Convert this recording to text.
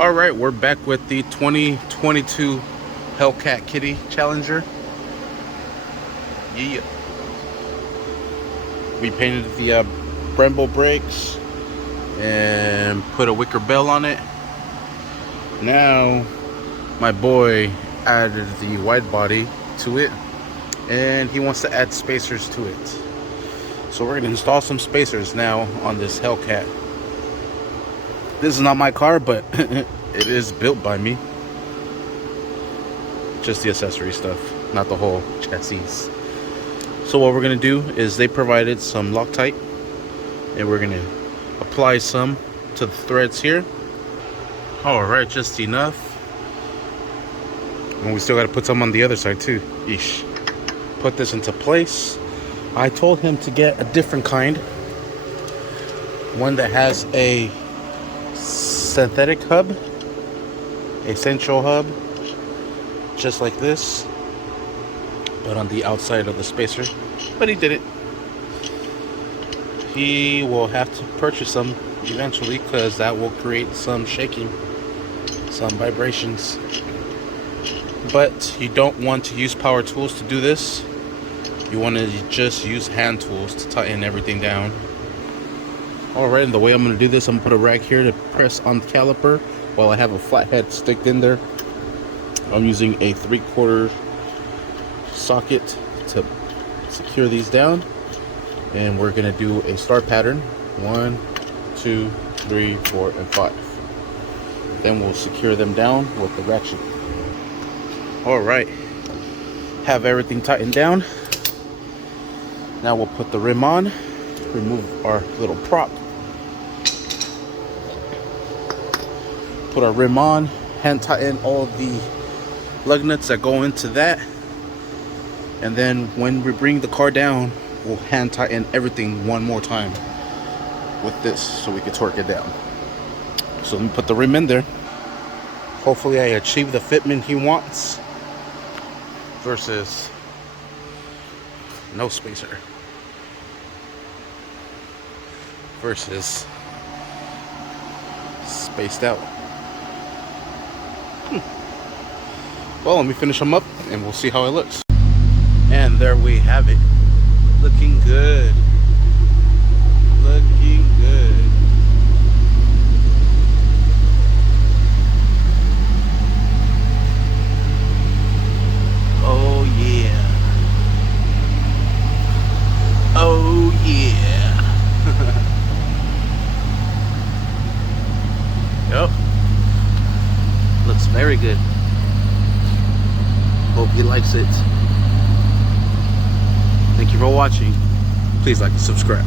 All right, we're back with the 2022 HellCat Kitty Challenger. Yeah. We painted the Brembo brakes and put a wicker bell on it. Now, my boy added the wide body to it, and he wants to add spacers to it. So we're gonna install some spacers now on this HellCat. This is not my car, but it is built by me. Just the accessory stuff, not the whole chassis. So what we're gonna do is they provided some Loctite, and we're gonna apply some to the threads here. All right, just enough. And we still gotta put some on the other side too. Yeesh. Put this into place. I told him to get a different kind, one that has a synthetic hub, a central hub, just like this, but on the outside of the spacer. But he did it. He will have to purchase some eventually, because that will create some shaking, some vibrations. But you don't want to use power tools to do this. You want to just use hand tools to tighten everything down. Alright, and the way I'm going to do this, I'm going to put a rag here to press on the caliper while I have a flathead sticked in there. I'm using a 3/4 socket to secure these down. And we're going to do a star pattern. 1, 2, 3, 4, and 5. Then we'll secure them down with the ratchet. Alright, have everything tightened down. Now we'll put the rim on, remove our little prop, put our rim on, hand tighten all the lug nuts that go into that, and then when we bring the car down, we'll hand tighten everything one more time with this so we can torque it down. So let me put the rim in there. Hopefully I achieve the fitment he wants versus no spacer versus spaced out. Well, let me finish them up and we'll see how it looks. And there we have it. Looking good. Looking good. Oh yeah. Oh yeah. Yep. Looks very good. Hope he likes it. Thank you for watching. Please like and subscribe.